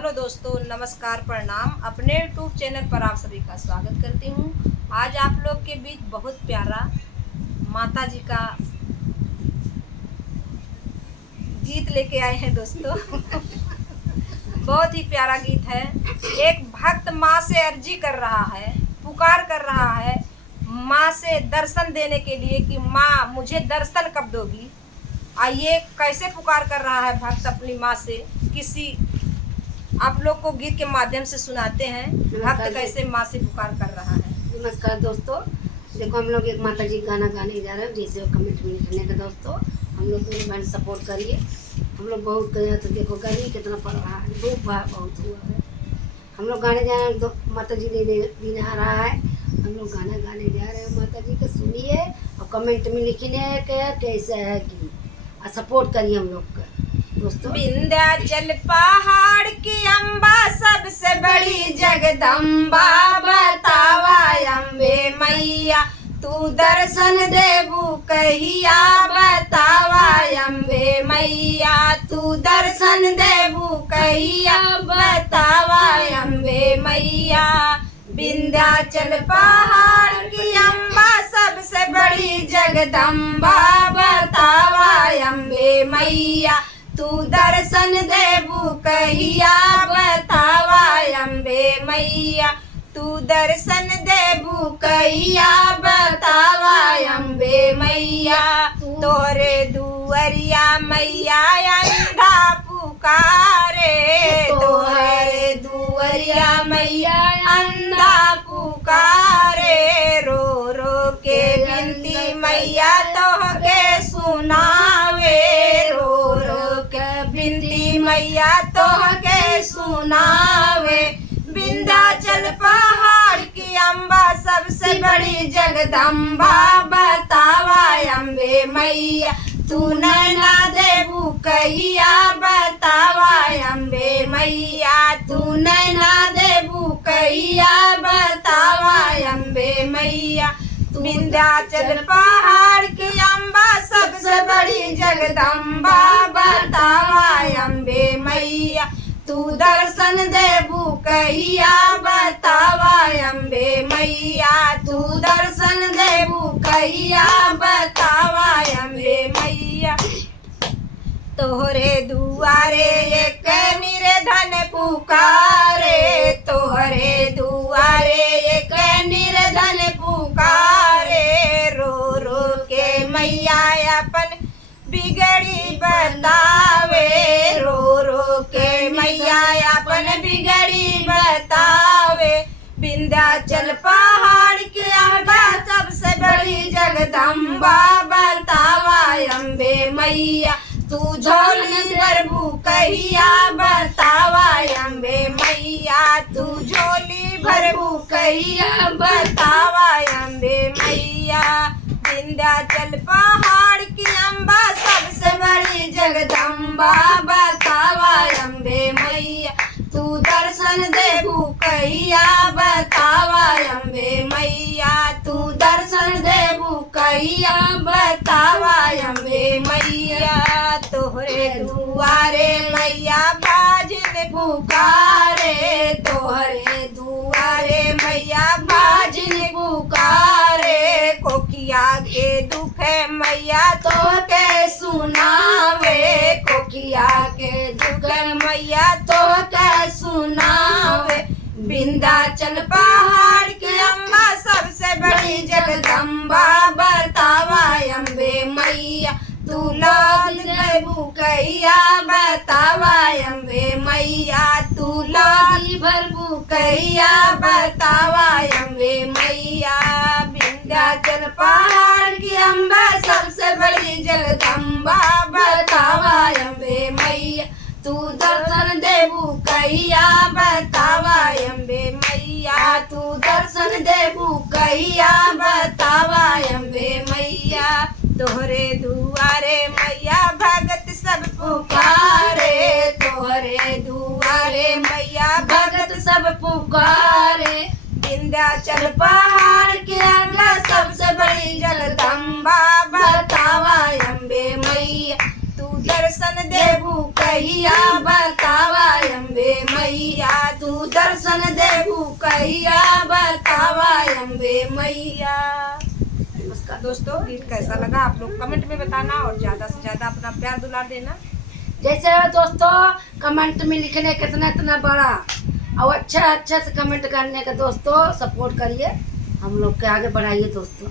Hello दोस्तों, नमस्कार, प्रणाम। अपने यूट्यूब चैनल पर आप सभी का स्वागत करती हूँ। आज आप लोग के बीच बहुत प्यारा माता जी का गीत लेके आए हैं दोस्तों। बहुत ही प्यारा गीत है। एक भक्त माँ से अर्जी कर रहा है, पुकार कर रहा है माँ से दर्शन देने के लिए कि माँ मुझे दर्शन कब दोगी। आइए कैसे पुकार कर रहा है भक्त अपनी माँ से, किसी आप लोग को गीत के माध्यम से सुनाते हैं भक्त कैसे माँ से पुकार कर रहा है। नमस्कार दोस्तों, देखो हम लोग एक माता जी गाना गाने जा रहे हैं, जैसे कमेंट में लिखने का दोस्तों हम लोग दोनों बहन सपोर्ट करिए। हम लोग बहुत गया तो देखो गर्मी कितना पड़ रहा है, धूप बहुत हुआ है। हम लोग गाने जा रहे हैं, माता जी दिन आ रहा है, हम लोग गाना गाने जा रहे हैं। माता जी को सुनिए और कमेंट में लिखने कैसे है कि सपोर्ट करिए हम लोग का दोस्तों। विंध्याचल पहाड़ की अम्बा सबसे बड़ी जगदम्बा, बतावा अम्बे मैया तू दर्शन देबू कहिया। बतावा अम्बे मैया तू दर्शन देबू कहिया। बतावा अम्बे मैया। विंध्याचल पहाड़ की अम्बा सबसे बड़ी जगदम्बा, बतावा अम्बे मैया तू दर्शन देबू कहिया। बतावा अम्बे मैया तू दर्शन देबू कहिया। बतावा अम्बे मैया तोरे दुअरिया मैया अंधा पुकारे। तोरे दुअरिया मैया अंधा पुकारे। रो रो के विनती मैया तोहके सुनावे। रो रो के विनती मैया तोहके सुनावे। विंध्याचल पहाड़ की अम्बा सबसे बड़ी जगदम्बा, बतावा अम्बे मैया तू नैना देबू कहिया। बतावा अम्बे मैया तू नैना देबू कहिया। बतावा अम्बे मैया। विंध्याचल पहाड़ की अम्बा सबसे बड़ी जगदम्बा, बतावा अम्बे मैया तू दर्शन देबू कहिया। बतावा अम्बे मैया तू दर्शन देबू कहिया। बतावा अम्बे मैया तोहरे दुआरे एक निर्धन पुकारे। तोहरे दुआरे एक निर्धन पुकारे। रो रो के मैया अपन बिगड़ी बतावे। रो रो के मैया अपन बिगड़ी बतावे। विंध्याचल पहाड़ के अम्बा सबसे बड़ी जगदम्बा, बतावा अम्बे मैया तू झोली भरबू कहिया। बतावा अम्बे मैया तू झोली भरबू कहिया। बतावा अम्बे मैया। विंध्याचल पहाड़ की अम्बा सबसे बड़ी जगदम्बा, बतावा अम्बे मैया तू दर्शन देबू कहिया। बतावा अम्बे मैया तू दर्शन देबू कहिया। बतावा अम्बे मैया तोहरे दुआरे मैया बाजिन पुकारे। तोहरे दुआरे मैया बाजिन पुकारे। कोकिया के दुख मैया तोहके सुनावे। कोकिया के दुख मैया तोहके सुनावे। विंध्याचल पहाड़ के अम्बा सबसे बड़ी जगदम्बा, बतावा अम्बे मैया तू लाल देबू कहिया। बतावा अम्बे मैया तू लाल भरबू कहिया। बतावा अम्बे मैया। विंध्याचल पहाड़ की अम्बा सबसे बड़ी जगदम्बा, बतावा अम्बे मैया तू दर्शन देबू कहिया। बतावा अम्बे मैया तू दर्शन देबू कहिया। बतावा अम्बे मैया तोहरे दुआरे मैया भगत सब पुकारे। तोहरे दुआरे मैया भगत सब पुकारे। विंध्याचल पहाड़ के अम्बा सबसे बड़ी जगदम्बा, बतावा अम्बे मैया तू दर्शन देबू कहिया। बतावा अम्बे मैया। देबू कहिया बतावा अम्बे मैया। नमस्कार दोस्तों, गीत कैसा लगा आप लोग कमेंट में बताना और ज़्यादा से ज़्यादा अपना प्यार दुलार देना। जैसे दोस्तों कमेंट में लिखने कितना इतना बड़ा और अच्छा से कमेंट करने का दोस्तों सपोर्ट करिए, हम लोग के आगे बढ़ाइए दोस्तों।